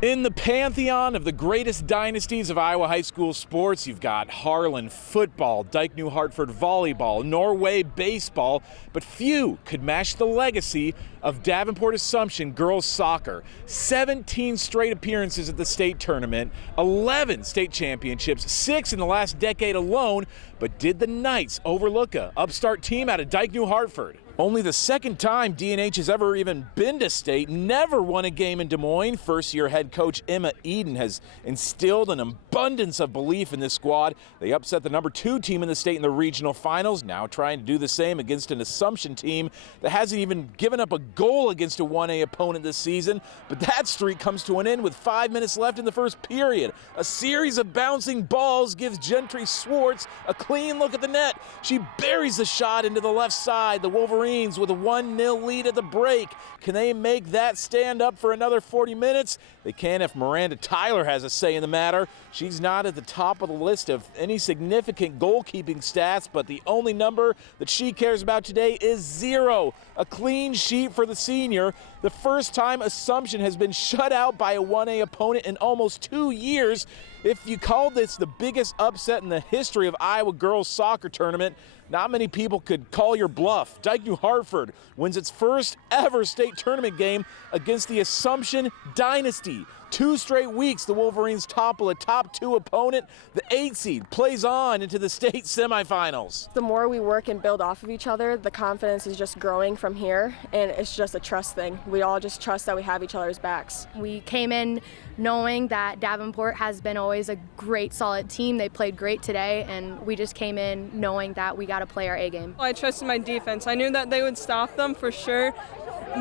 In the pantheon of the greatest dynasties of Iowa high school sports, you've got Harlan football, Dike-New Hartford volleyball, Norway baseball, but few could match the legacy of Davenport Assumption girls soccer. 17 straight appearances at the state tournament, 11 state championships, 6 in the last decade alone, but did the Knights overlook a upstart team out of Dike-New Hartford? Only the second time D&H has ever even been to state, never won a game in Des Moines. First-year head coach Emma Eden has instilled an abundance of belief in this squad. They upset the number 2 team in the state in the regional finals, now trying to do the same against an Assumption team that hasn't even given up a goal against a 1A opponent this season. But that streak comes to an end with 5 minutes left in the first period. A series of bouncing balls gives Gentry Swartz a clean look at the net. She buries the shot into the left side. The Wolverines with a 1-0 lead at the break. Can they make that stand up for another 40 minutes? They can if Miranda Tyler has a say in the matter. She's not at the top of the list of any significant goalkeeping stats, but the only number that she cares about today is 0. A clean sheet for the senior. The first time Assumption has been shut out by a 1A opponent in almost 2 years. If you call this the biggest upset in the history of Iowa girls soccer tournament, not many people could call your bluff. Dike-New Hartford wins its first ever state tournament game against the Assumption Dynasty. 2 straight weeks, the Wolverines topple a top 2 opponent. The 8 seed plays on into the state semifinals. The more we work and build off of each other, the confidence is just growing from here, and it's just a trust thing. We all just trust that we have each other's backs. We came in knowing that Davenport has been always a great, solid team. They played great today, and we just came in knowing that we got to play our A game. I trusted my defense. I knew that they would stop them for sure.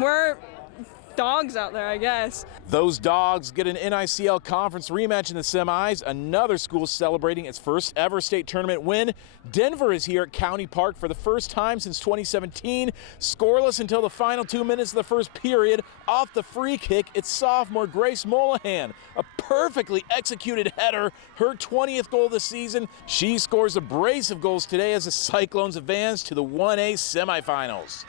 We're dogs out there, I guess. Those dogs get an NICL conference rematch in the semis. Another school celebrating its first ever state tournament win. Denver is here at County Park for the first time since 2017. Scoreless until the final 2 minutes of the first period. Off the free kick, it's sophomore Grace Molahan. A perfectly executed header, her 20th goal of the season. She scores a brace of goals today as the Cyclones advance to the 1A semifinals.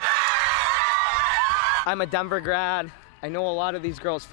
I'm a Denver grad. I know a lot of these girls'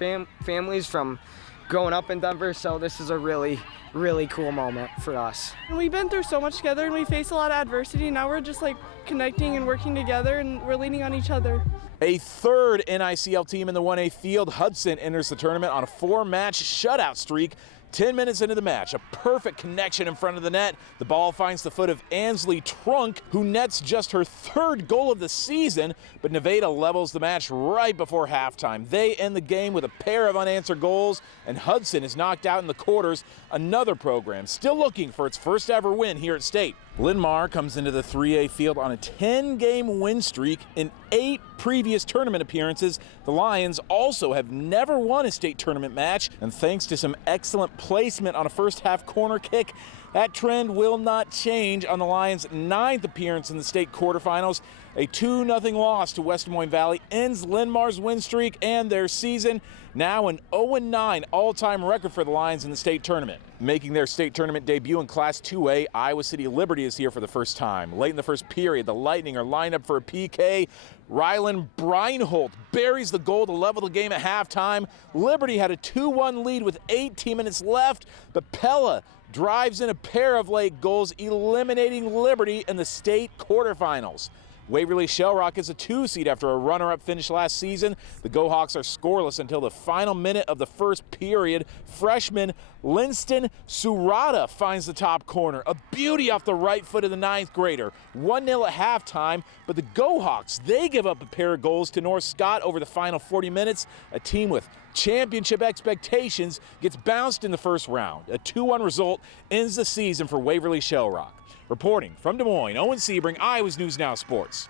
families from growing up in Denver, so this is a really, really cool moment for us. We've been through so much together and we faced a lot of adversity. Now we're just like connecting and working together and we're leaning on each other. A third NICL team in the 1A field, Hudson, enters the tournament on a 4-match shutout streak. 10 minutes into the match, a perfect connection in front of the net. The ball finds the foot of Ansley Trunk, who nets just her 3rd goal of the season, but Nevada levels the match right before halftime. They end the game with a pair of unanswered goals, and Hudson is knocked out in the quarters. Another program still looking for its first ever win here at state. Linn-Mar comes into the 3A field on a 10-game win streak in 8 previous tournament appearances. The Lions also have never won a state tournament match, and thanks to some excellent placement on a first-half corner kick, that trend will not change on the Lions' 9th appearance in the state quarterfinals. A 2-0 loss to West Des Moines Valley ends Linn-Mar's win streak and their season. Now an 0-9 all-time record for the Lions in the state tournament. Making their state tournament debut in Class 2A, Iowa City Liberty is here for the first time. Late in the first period, the Lightning are lined up for a PK. Rylan Breinholt buries the goal to level the game at halftime. Liberty had a 2-1 lead with 18 minutes left, but Pella drives in a pair of late goals, eliminating Liberty in the state quarterfinals. Waverly-Shell Rock is a 2 seed after a runner-up finish last season. The Go-Hawks are scoreless until the final minute of the first period. Freshman Linston Surata finds the top corner. A beauty off the right foot of the 9th grader. 1-0 at halftime, but the Go-Hawks, they give up a pair of goals to North Scott over the final 40 minutes. A team with championship expectations gets bounced in the first round. A 2-1 result ends the season for Waverly-Shell Rock. Reporting from Des Moines, Owen Sebring, Iowa's News Now Sports.